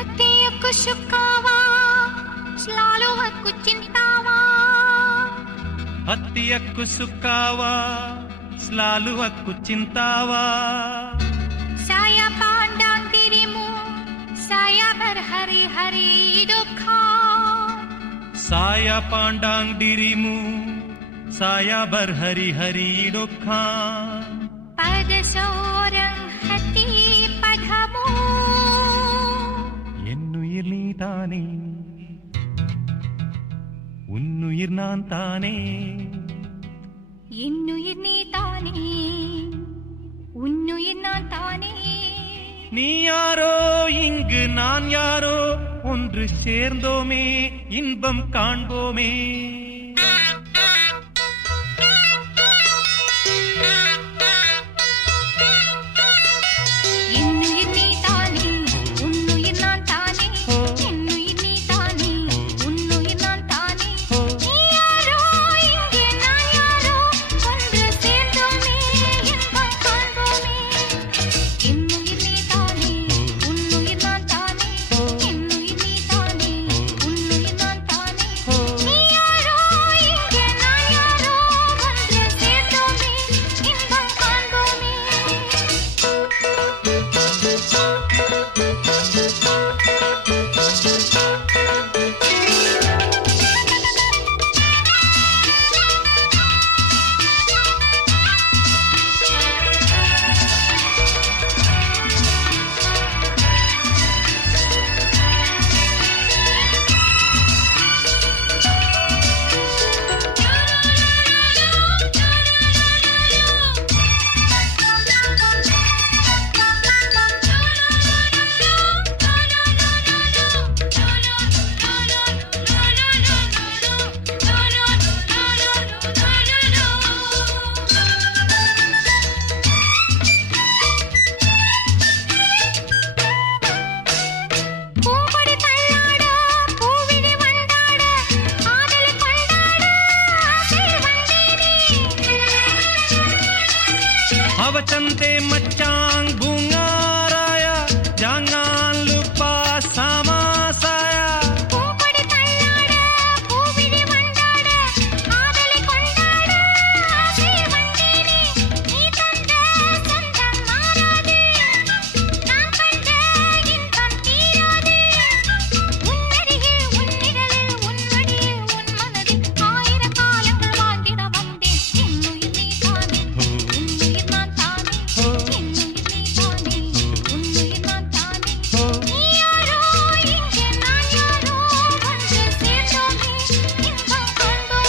హత్యకు సుఖావా స్లాలువకు చింతావా హత్యకు సుఖావా స్లాలువకు చింతావా saya pandang dirimu saya berhari-hari duka saya pandang dirimu saya berhari-hari duka pada seorang hati padamu என்னுயிர் நீதானே உன்னுயிர் நான் தானே என்னுயிர் நீதானே உன்னுயிர் நான் தானே நீ யாரோ இங்கு நான் யாரோ ஒன்று சேர்ந்தோமே இன்பம் காண்போமே என்னுயிர் நீதானே உன்னுயிர் நான் தானே என்னுயிர் நீதானே உன்னுயிர் நான் தானே நீ யாரோ இங்கே நான் யாரோ ஒன்று சேர்ந்தோமே இன்பம் காண்போமே என்னுயிர் நீதானே உன்னுயிர் நான் தானே என்னுயிர் நீதானே உன்னுயிர் நான் தானே நீ யாரோ இங்கே நான் யாரோ ஒன்று சேர்ந்தோமே இன்பம் காண்போமே பூங்கொடி தள்ளாட பூவிழி வண்டாட ஆதலை கொண்டாட ஆசை வந்தேனே அவச்சந்தே மச்சாங் bungaraya jangan lupa sama saya பூங்கொடி தள்ளாட பூவிழி வண்டாட ஆதலை கொண்டாட ஆசை வந்தேனே நீ தந்த சொந்தம் மாறாது நான் கண்ட இன்பம் தீராது உன்னருகில் உன்னிடலில் உன்மடியில் உன் மனதில் ஆயிரம் காலங்கள் வாழ்ந்திட வந்தேன் என்னுயிர் நீதானே உன்னுயிர் நான் தானே என்னுயிர் நீதானே உன்னுயிர் நான் தானே நீ யாரோ இங்கே நான் யாரோ ஒன்று சேர்ந்தோமே இன்பம் காண்போமே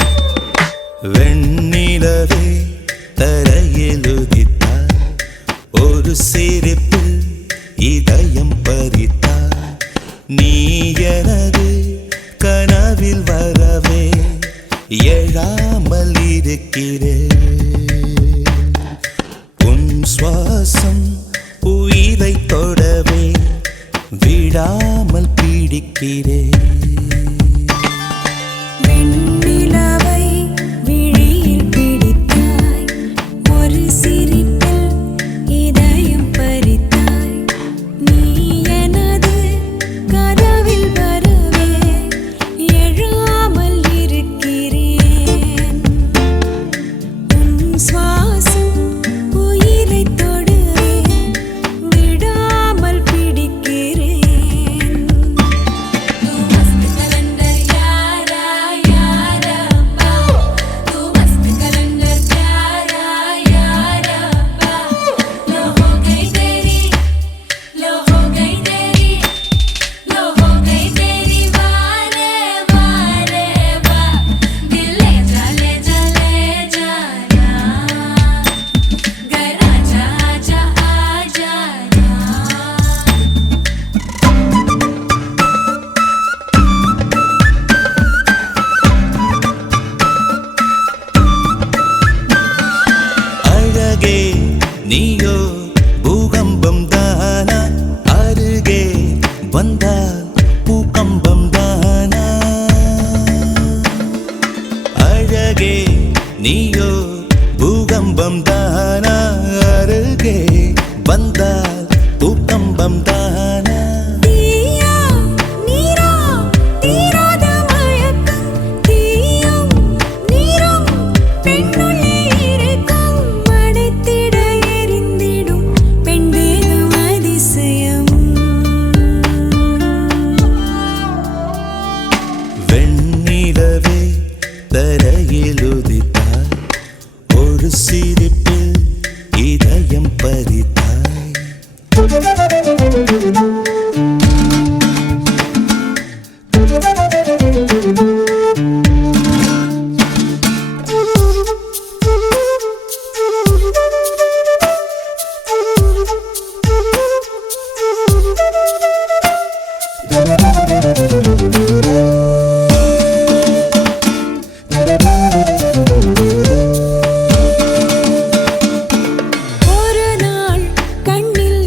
வெண்ணிலவை விழியில் பிடித்தாய் ஒரு சிரிப்பில் இதயம் பறித்தாய் நீ எனது கனவில் வரவே எழாமல் இருக்கிறேன் உன் சுவாசம் உயிரை தொடுவேன் விடாமல் பிடிக்கிறேன் तू मस्त कलंदर यारा यारा अब्बा तू मस्त कलंदर प्यारा यारा अब्बा लो हो गई तेरी लो हो गई तेरी लो हो गई तेरी वारे वारे वा दिल ले जा जाना घर आजा आजा आजा அழகே நீயோ பூகம்பம் தானா அருகே வந்தால் பூகம்பம் தானா அழகே நீயோ பூகம்பம் தானா அருகே வந்தால் பூகம்பம் தானா தீயா நீரா தீராத மயக்கம் தீயும் நீரும் பெண்ணுள்ளே இருக்கும் மடைத்திட எரிந்திடும் பெண்தேகம் அதிசயம் வெண்ணிலவே தரையில் உதித்தாய் ஒரு சிரிப்பில் இதயம் பறித்தாய் ஒரு நாள் கண்ணில்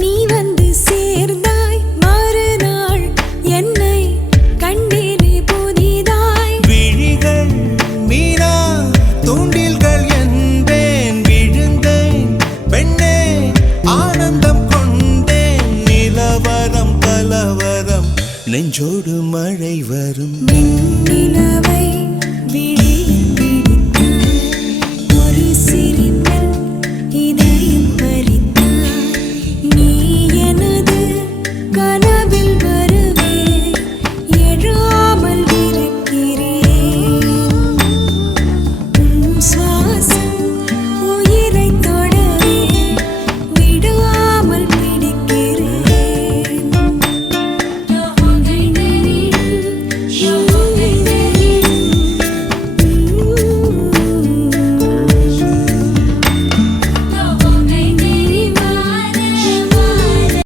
நீ வந்து சேர்ந்தாய் மறுநாள் என்னை கண்டீரே புதிதாய் விழிகள் மீனா தூண்டில்கள் என்பேன் விழுந்தேன் பெண்ணே ஆனந்தம் கொண்டேன் நிலவரம் கலவரம் நெஞ்சோடு மழை வரும் வெண்ணிலவை